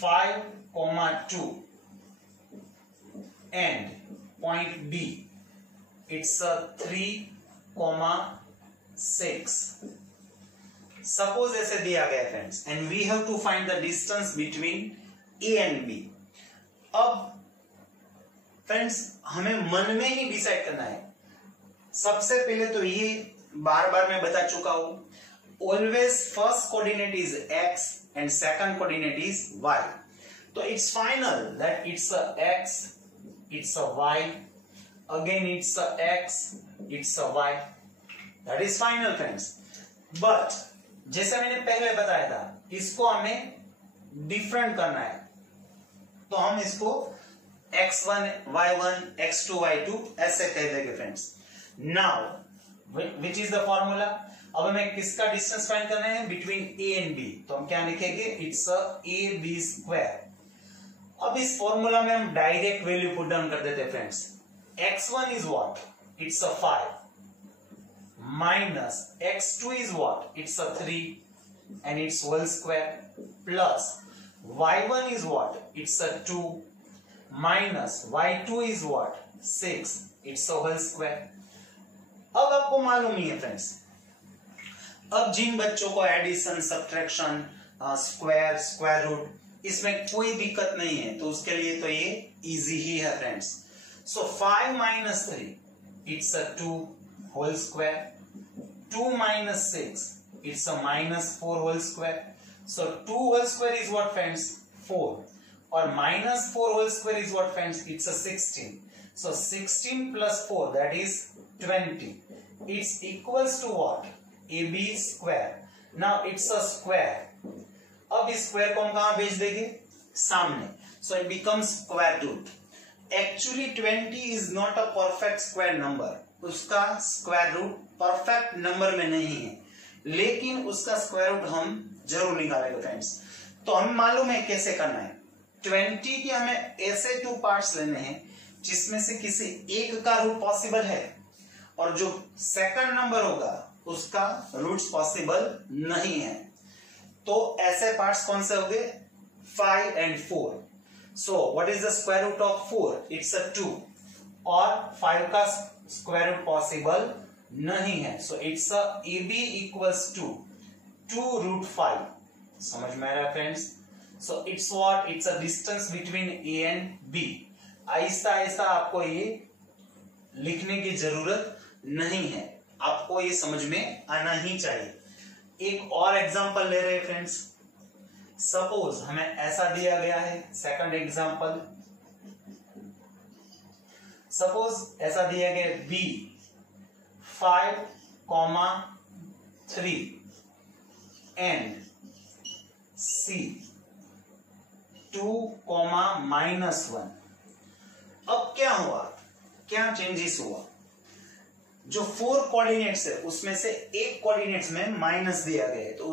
5,2 and point B it's 3,6। Suppose ऐसे दिया गया friends, and we have to find the distance between A and B. अब फ्रेंड्स हमें मन में ही डिसाइड करना है। सबसे पहले तो ये बार बार मैं बता चुका हूं, always first coordinate is x and second coordinate is Y. तो it's final that it's a X, it's a Y, again it's a X, it's a Y, that is final friends. But जैसे मैंने पहले बताया था, इसको हमें different करना है, तो हम इसको x1 y1 x2 y2 ऐसे कह देंगे friends. Now which is the formula? अब हमें किसका डिस्टेंस फाइंड करना है बिटवीन ए एंड बी, तो हम क्या लिखेंगे? It's A B square. अब इस फॉर्मूला में हम डायरेक्ट वैल्यू पुट डाउन कर देते हैं friends. x1 is what? It's 5 minus x2 is what? It's a 3 and its whole square, plus y1 is what? It's a 2 minus y2 is what? 6, it's a whole square. अब आपको मालूम ही है friends, अब जिन बच्चों को addition, subtraction, square, square root, इसमें कोई दिक्कत नहीं है, तो उसके लिए तो ये इजी ही है friends. So 5 minus 3 it's a 2 whole square, 2 minus 6 it's a minus 4 whole square. So 2 whole square is what friends? 4, or minus 4 whole square is what friends? It's a 16. So 16 plus 4, that is 20. It's equals to what? AB square. Now it's a square. अब इस square को हम कहां भेज देंगे? सामने. So it becomes square root. Actually 20 is not a perfect square number. उसका square root perfect number में नहीं है, लेकिन उसका स्क्वायर रूट हम जरूर निकालेंगे फ्रेंड्स। तो हमें मालूम है कैसे करना है। 20 के हमें ऐसे 2 पार्ट्स लेने हैं जिसमें से किसी एक का रूट पॉसिबल है और जो सेकंड नंबर होगा उसका रूट्स पॉसिबल नहीं है। तो ऐसे पार्ट्स कौन से होंगे? 5 and 4। So what is the square root of 4? It's a 2 और 5 का स्क्वायर रूट पॉसिबल नहीं है। So it's a AB equals to 2 root 5। समझ में आ रहा है friends? So it's what? It's a distance between A and B। ऐसा ऐसा आपको ये लिखने की जरूरत नहीं है, आपको ये समझ में आना ही चाहिए। एक और एग्जांपल ले रहे हैं फ्रेंड्स। सपोज हमें ऐसा दिया गया है, सेकंड एग्जांपल। सपोज ऐसा दिया गया B 5, 3 and C 2, -1। अब क्या हुआ? क्या चेंजेस हुआ? जो 4 कोऑर्डिनेट्स है उसमें से एक कोऑर्डिनेट्स में माइनस दिया गया है, तो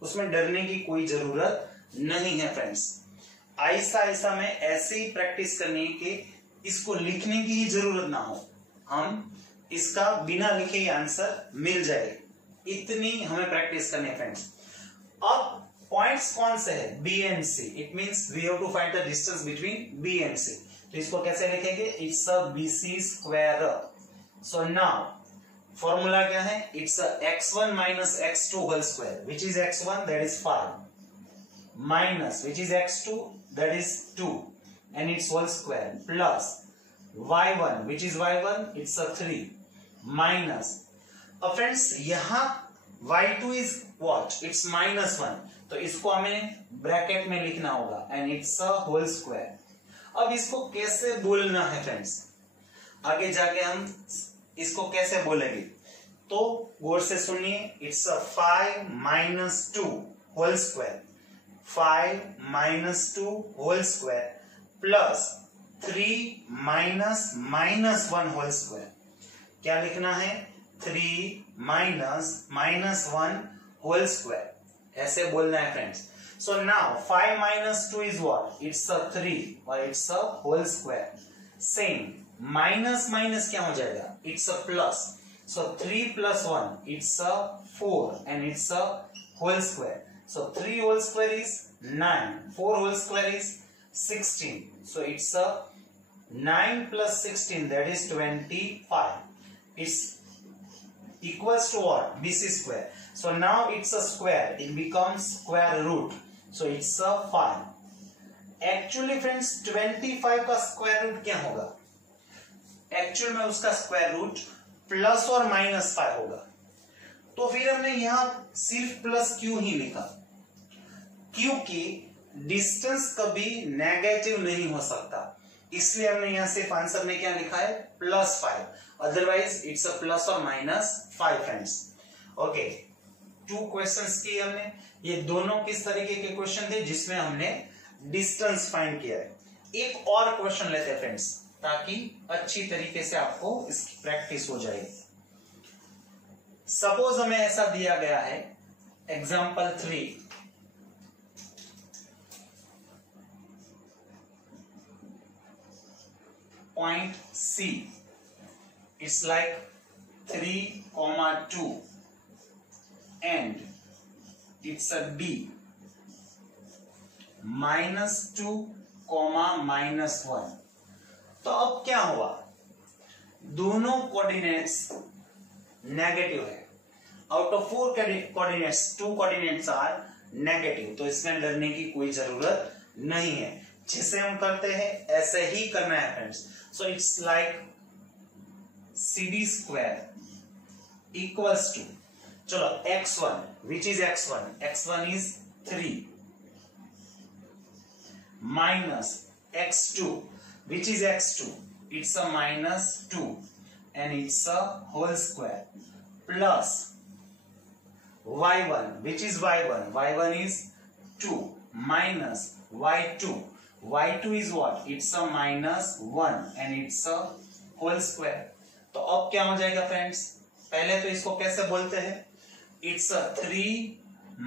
उसमें डरने की कोई जरूरत नहीं है फ्रेंड्स। ऐसा ऐसा में ऐसे ही प्रैक्टिस करनी है कि इसको लिखने की ही जरूरत ना हो, हम इसका बिना लिखे ही आंसर मिल जाए, इतनी हमें प्रैक्टिस करनी है फ्रेंड्स। अब पॉइंट्स कौन से है? B and C। It means we have to find the distance between B and C। तो इसको कैसे लिखेंगे? It's a BC square. So now formula क्या है? It's a x1 minus x2 whole square, which is x1 that is 5 minus which is x2 that is 2 and its whole square plus y1 which is y1 it's a 3 minus friends यहां y2 is what? It's -1, तो इसको हमें bracket में लिखना होगा and it's a whole square। अब इसको कैसे बोलना है फ्रेंड्स? आगे जाके हम इसको कैसे बोलेंगे, तो गौर से सुनिए। It's a 5 minus 2 whole square, 5 minus 2 whole square plus 3 minus -1 whole square. क्या लिखना है? 3 minus -1 होल स्क्वायर, ऐसे बोलना है friends. So now 5 minus 2 is what? It's a 3 और it's a whole square। Same minus minus क्या हो जाएगा? It's a plus। So 3 plus 1 it's a 4 and it's a whole square। So 3 whole square is 9, 4 whole square is 16। So it's a 9 plus 16 that is 25। It's equals to what? BC square। So now it's a square, it becomes square root। So it's a 5। Actually friends 25 का square root क्या होगा? Actual में उसका square root plus और -5 होगा। तो फिर हमने यहां सिर्फ प्लस क्यों ही लिखा? क्योंकि डिस्टेंस कभी नेगेटिव नहीं हो सकता, इसलिए हमने यहां सिर्फ आंसर में क्या लिखा है? +5। अदरवाइज इट्स अ प्लस और -5 फ्रेंड्स। ओके, 2 क्वेश्चंस किए हमने। ये दोनों किस तरीके के क्वेश्चन थे? जिसमें हमने डिस्टेंस फाइंड किया है। एक और क्वेश्चन लेते हैं फ्रेंड्स, ताकि अच्छी तरीके से आपको इसकी प्रैक्टिस हो जाए। सपोज हमें ऐसा दिया गया है, example 3। Point C, it's like 3, 2 and it's a D -2, -1। तो अब क्या हुआ? दोनों कोऑर्डिनेट्स नेगेटिव है। Out of 4 coordinates 2 coordinates are negative, तो इसमें डरने की कोई जरूरत नहीं है। जिसे हम करते हैं ऐसे ही करना है friends. So it's like CD square equals to, चलो x1 which is x1 is 3 minus x2 which is x2 it's a -2 and it's a whole square plus y1 which is y1 is 2 minus y2 is what? It's a -1 and it's a whole square। तो अब क्या हो जाएगा friends? पहले तो इसको कैसे बोलते हैं? It's a 3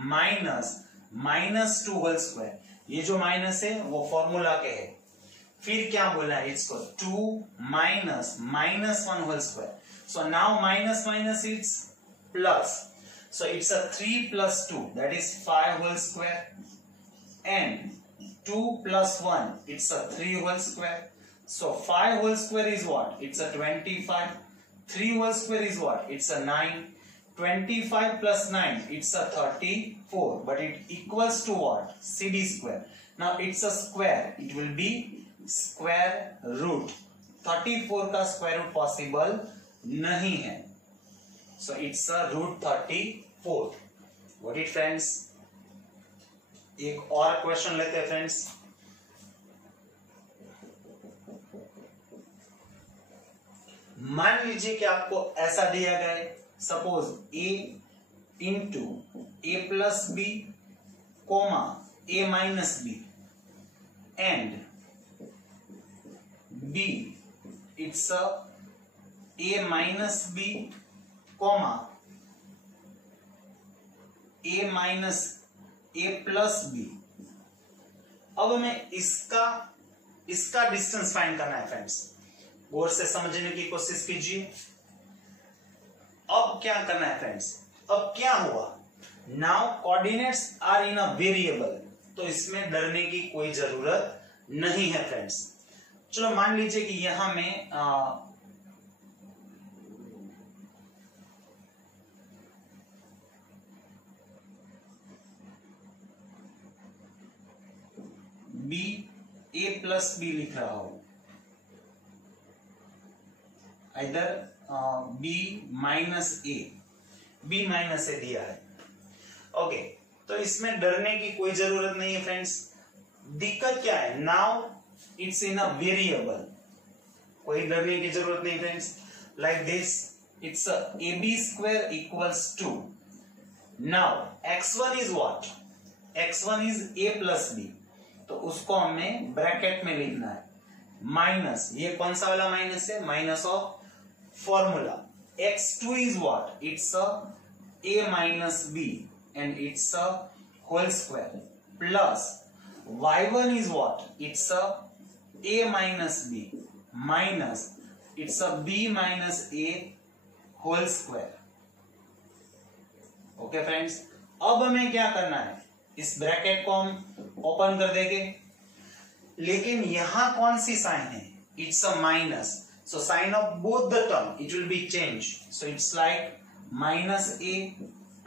minus 2 whole square. ये जो माइनस है वो फॉर्मूला के है। फिर क्या बोला है इसको 2 minus 1 whole square. So now minus minus it's plus. So it's a 3 plus 2 that is 5 whole square and 2 plus 1 it's a 3 whole square. So 5 whole square is what? It's a 25. 3 whole square is what? It's a 9. 25 plus 9 it's a 34, but it equals to what? CD square. Now it's a square, it will be square root. 34 का square root possible नहीं है. So it's a root 34. Got it friends? एक और question लेते हैं friends. मान लीजिए कि आपको ऐसा दिया गया है, suppose a into A plus B comma A minus B and b it's a minus B comma a minus a plus B. अब हमें इसका डिस्टेंस फाइंड करना है फ्रेंड्स. गौर से समझने की कोशिश कीजिए. अब क्या करना है फ्रेंड्स? अब क्या हुआ? Now coordinates are in a variable, तो इसमें डरने की कोई जरूरत नहीं है फ्रेंड्स. चलो मान लीजिए कि यहां में बी ए प्लस बी लिख रहा हूं, इधर b माइनस ए दिया है. ओके, तो इसमें डरने की कोई जरूरत नहीं है फ्रेंड्स. दिक्कत क्या है? Now it's in a variable, कोई डरने की जरूरत नहीं friends. Like this it's A B square equals to, now x1 is what? x1 is A plus B, तो उसको हमें ब्रैकेट में लिखना है. माइनस, ये कौन सा वाला माइनस है? Minus of formula. x2 is what? It's a minus b and it's a whole square plus y1 is what? It's a minus b minus it's a b minus a whole square. Okay friends, अब हमें क्या करना है? इस bracket को हम open कर देंगे, लेकिन यहां कौन सी साइन है? It's a minus. So sign of both the term it will be changed. So it's like minus a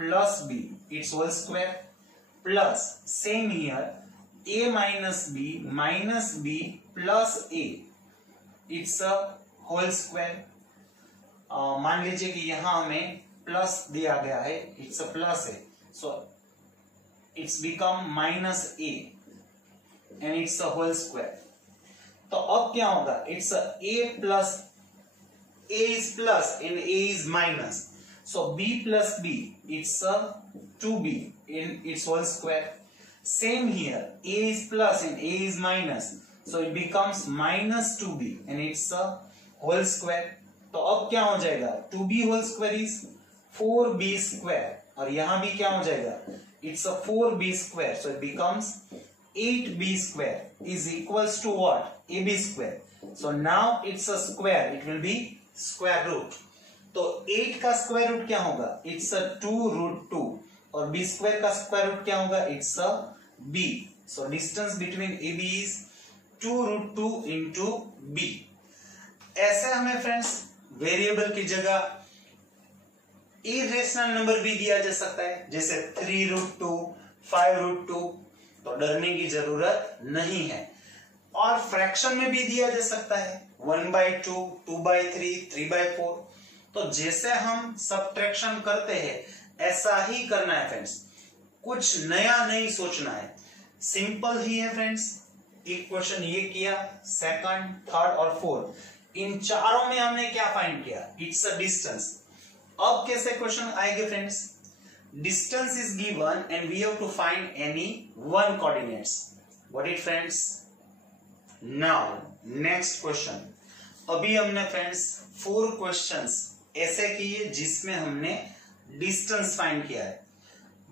plus b its whole square plus same here a minus b plus a it's a whole square. मान लीजिए कि यहां हमें plus दिया गया है, it's a plus है, so it's become minus a and it's a whole square. तो अब क्या होगा? It's a plus a is plus and a is minus, so b plus b it's 2b in it's whole square. Same here a is plus and a is minus, so it becomes minus 2b and it's whole square. तो अब क्या हो जाएगा? 2b whole square is 4b square, और यहां भी क्या हो जाएगा? It's 4b square, so it becomes 8b square is equals to what? ab square. So now it's a square, it will be square root. तो 8 का स्क्वायर रूट क्या होगा? It's a 2 root 2, और b square का square root क्या होगा? It's a b. So distance between ab is 2 root 2 into b. ऐसे हमें फ्रेंड्स वेरिएबल की जगह इरेशनल नंबर भी दिया जा सकता है, जैसे 3 root 2, 5 root 2, तो डरने की जरूरत नहीं है. और फ्रैक्शन में भी दिया जा सकता है 1/2, 2/3, 3/4. तो जैसे हम सब्ट्रैक्शन करते हैं ऐसा ही करना है फ्रेंड्स, कुछ नया नहीं सोचना है, सिंपल ही है फ्रेंड्स. एक क्वेश्चन ये किया, सेकंड, थर्ड और फोर्थ, इन चारों में हमने क्या फाइंड किया? It's a distance. अब कैसे क्वेश्चन आएंगे friends? Distance is given and we have to find any one coordinates. Got it friends? Now next question. अभी हमने फ्रेंड्स 4 क्वेश्चंस ऐसे किए जिसमें हमने डिस्टेंस फाइंड किया है।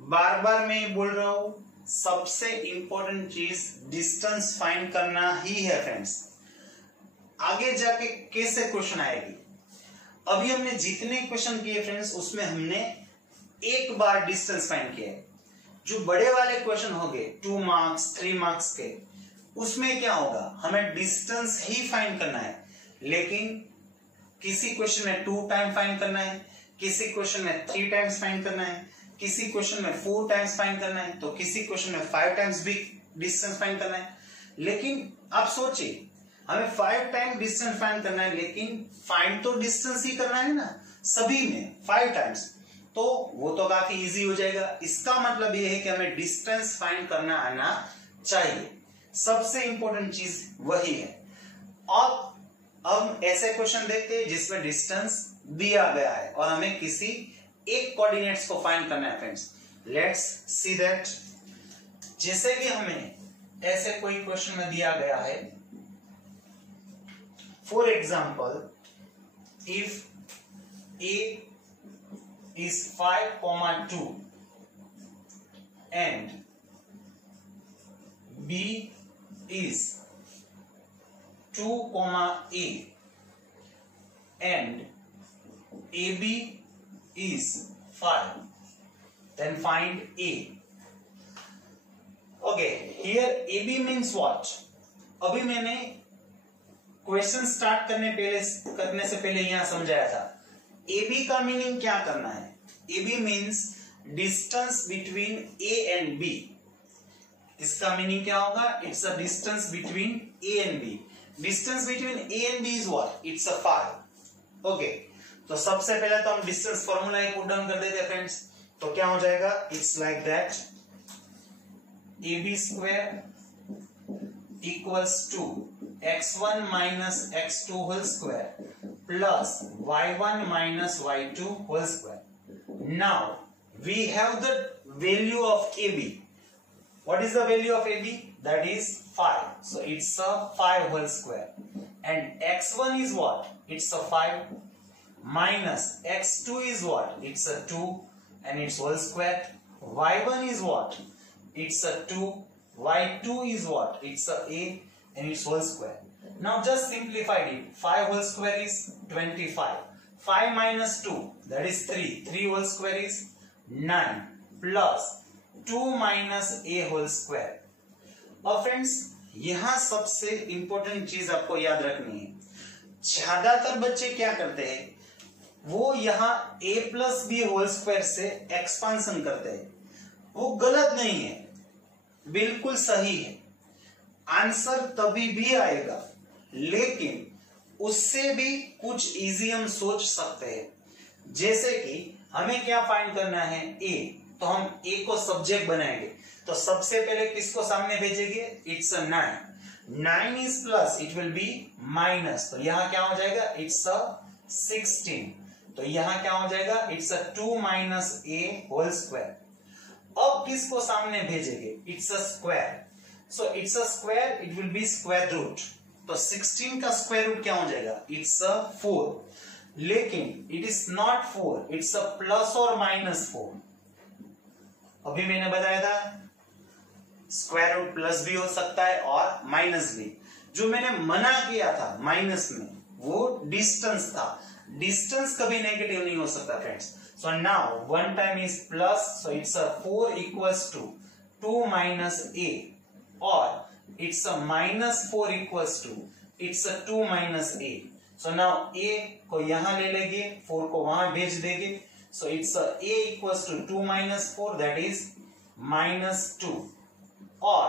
बार बार मैं बोल रहा हूं, सबसे इंपॉर्टेंट चीज डिस्टेंस फाइंड करना ही है फ्रेंड्स। आगे जाके कैसे क्वेश्चन आएगी, अभी हमने जितने क्वेश्चन किए फ्रेंड्स उसमें हमने एक बार डिस्टेंस फाइंड किया है। जो बड़े वाले क्वेश्चन हो गए 2 मार्क्स 3 मार्क्स के, उसमें क्या होगा, हमें डिस्टेंस ही फाइंड करना है। लेकिन किसी क्वेश्चन में 2 टाइम फाइंड करना है, किसी क्वेश्चन में 3 टाइम्स फाइंड करना है, किसी क्वेश्चन में 4 टाइम्स फाइंड करना है, तो किसी क्वेश्चन में 5 टाइम्स भी डिस्टेंस फाइंड करना है। लेकिन आप सोचिए, हमें 5 टाइम डिस्टेंस फाइंड करना है, लेकिन फाइंड तो डिस्टेंस ही करना है ना, सभी में 5 टाइम्स, तो वो तो काफी इजी हो जाएगा। इसका मतलब ये है कि हमें डिस्टेंस फाइंड करना आना चाहिए, सबसे इंपॉर्टेंट चीज वही है। अब हम ऐसे क्वेश्चन देखते हैं जिसमें डिस्टेंस दिया गया है और हमें किसी एक कोऑर्डिनेट्स को फाइंड करना है फ्रेंड्स। Let's see that. जैसे कि हमें ऐसे कोई क्वेश्चन में दिया गया है, for example if a is 5,2 and b is 2,a and ab is 5, then find a. Okay, here ab means what? अभी मैंने क्वेश्चन स्टार्ट करने से पहले यहां समझाया था। AB का मीनिंग क्या करना है? AB means distance between A and B। इसका मीनिंग क्या होगा? It's a distance between A and B। Distance between A and B is what? It's a 5। Okay, तो सबसे पहले तो हम डिस्टेंस फॉर्मूला पुट डाउन कर देते हैं फ्रेंड्स। तो क्या हो जाएगा? It's like that, AB square equals to x1 minus x2 whole square plus y1 minus y2 whole square. Now we have the value of AB. What is the value of AB? That is 5. So it's a 5 whole square. And x1 is what? It's a 5 minus x2 is what? It's a 2 and its whole square. y1 is what? It's a 2. y2 is what? It's a and its whole square. Now just simplify it. 5 whole square is 25. 5 minus 2, that is 3. 3 whole square is 9 plus 2 minus a whole square. और friends यहां सबसे important चीज आपको याद रखनी है। ज्यादातर बच्चे क्या करते हैं, वो यहां a plus B whole square से एक्सपांशन करते हैं। वो गलत नहीं है, बिल्कुल सही है। आंसर तभी भी आएगा, लेकिन उससे भी कुछ इजी हम सोच सकते हैं। जैसे कि हमें क्या फाइंड करना है? a, तो हम a को सब्जेक्ट बनाएंगे। तो सबसे पहले किसको सामने भेजेंगे? It's a 9। 9 is plus, it will be minus, तो यहां क्या हो जाएगा? It's a 16। तो यहां क्या हो जाएगा? It's a 2 minus a whole square. अब किसको सामने भेजेंगे? It's a square, so it's a square, it will be square root. तो 16 का स्क्वायर रूट क्या हो जाएगा? It's a 4। लेकिन it is not 4, it's a plus और माइनस 4। अभी मैंने बताया था स्क्वायर रूट प्लस भी हो सकता है और माइनस भी। जो मैंने मना किया था माइनस में, वो डिस्टेंस था। डिस्टेंस कभी नेगेटिव नहीं हो सकता friends. So now 1 time is plus, so it's a 4 equals to 2 minus a, और it's a minus 4 equals to it's a 2 minus a. So now a को यहां ले लेंगे, 4 को वहां भेज देंगे। So it's a equals to 2 minus 4, that is minus 2, और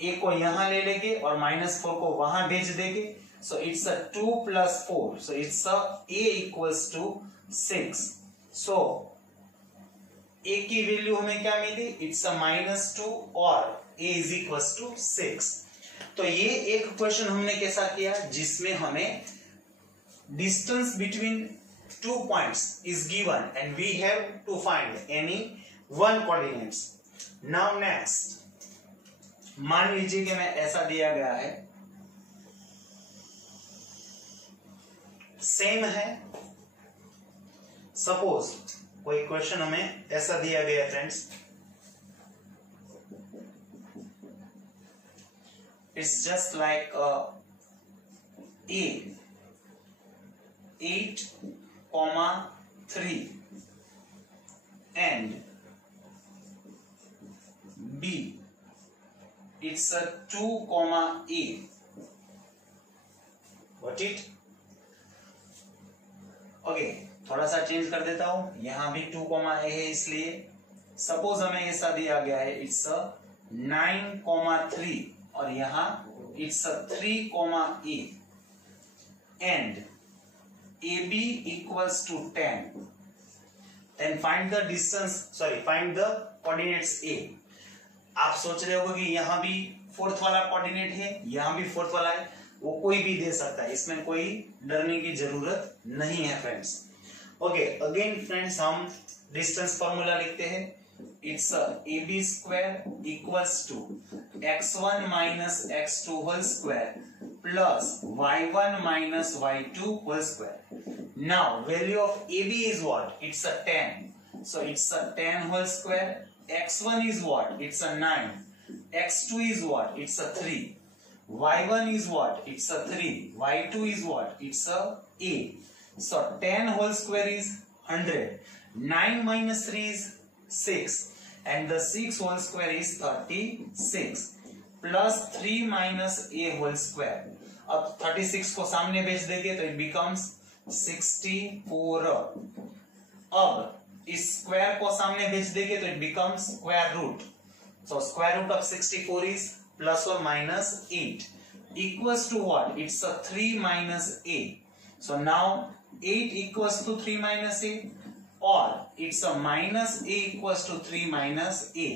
a को यहां ले लेंगे और minus 4 को वहां भेज देंगे। So it's a 2 plus 4, so it's a equals to 6. So a की वैल्यू हमें क्या मिली? इट्स अ -2 और a is equals to 6। तो ये एक क्वेश्चन हमने कैसा किया, जिसमें हमें distance between 2 points is given and we have to find any one coordinates. Now next, मान लीजिए कि मैं ऐसा दिया गया है, सेम है। सपोज कोई क्वेश्चन हमें ऐसा दिया गया है friends, it's just like A 8,3 and B it's a 2,A. Got it? Okay, थोड़ा सा चेंज कर देता हूं, यहां भी 2,A है, इसलिए सपोज हमें ऐसा दिया गया है इट्स 9,3 और यहां it's 3,A and AB equals to 10. Then find the distance, find the coordinates A. आप सोच रहे होगे कि यहां भी फोर्थ वाला कोऑर्डिनेट है, यहां भी फोर्थ वाला है, वो कोई भी दे सकता है, इसमें कोई डरने की जरूरत नहीं है फ्रेंड्स। ओके, अगेन फ्रेंड्स हम डिस्टेंस फॉर्मूला लिखते हैं, it's AB square equals to x1 minus x2 whole square plus y1 minus y2 whole square. Now value of AB is what? It's 10, so it's 10 whole square. x1 is what? It's 9. x2 is what? It's 3. y1 is what? It's 3. y2 is what? It's 8. So 10 whole square is 100. 9 minus 3 is 6. And the 6 whole square is 36. Plus 3 minus a whole square. अब 36 को सामने भेज देंगे तो it becomes 64. अब इस square को सामने भेज देंगे तो it becomes square root. So square root of 64 is plus और minus 8 equals to what? It's 3 minus a. So now 8 equals to 3 minus a और it's minus a equals to 3 minus a।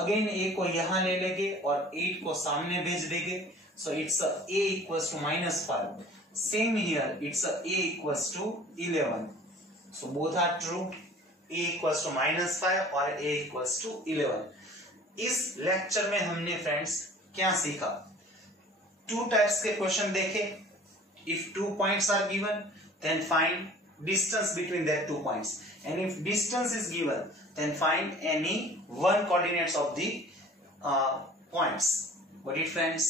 Again a को यहां ले लेंगे और 8 को सामने भेज देंगे, so it's a equals to -5. Same here, it's a equals to 11. So both are true. A equals to -5 और A equals to 11. इस लेक्चर में हमने फ्रेंड्स क्या सीखा? 2 टाइप्स के क्वेश्चन देखे. If 2 points are given, then find distance between their 2 points. And if distance is given, then find any one coordinates of the points. Got it, friends?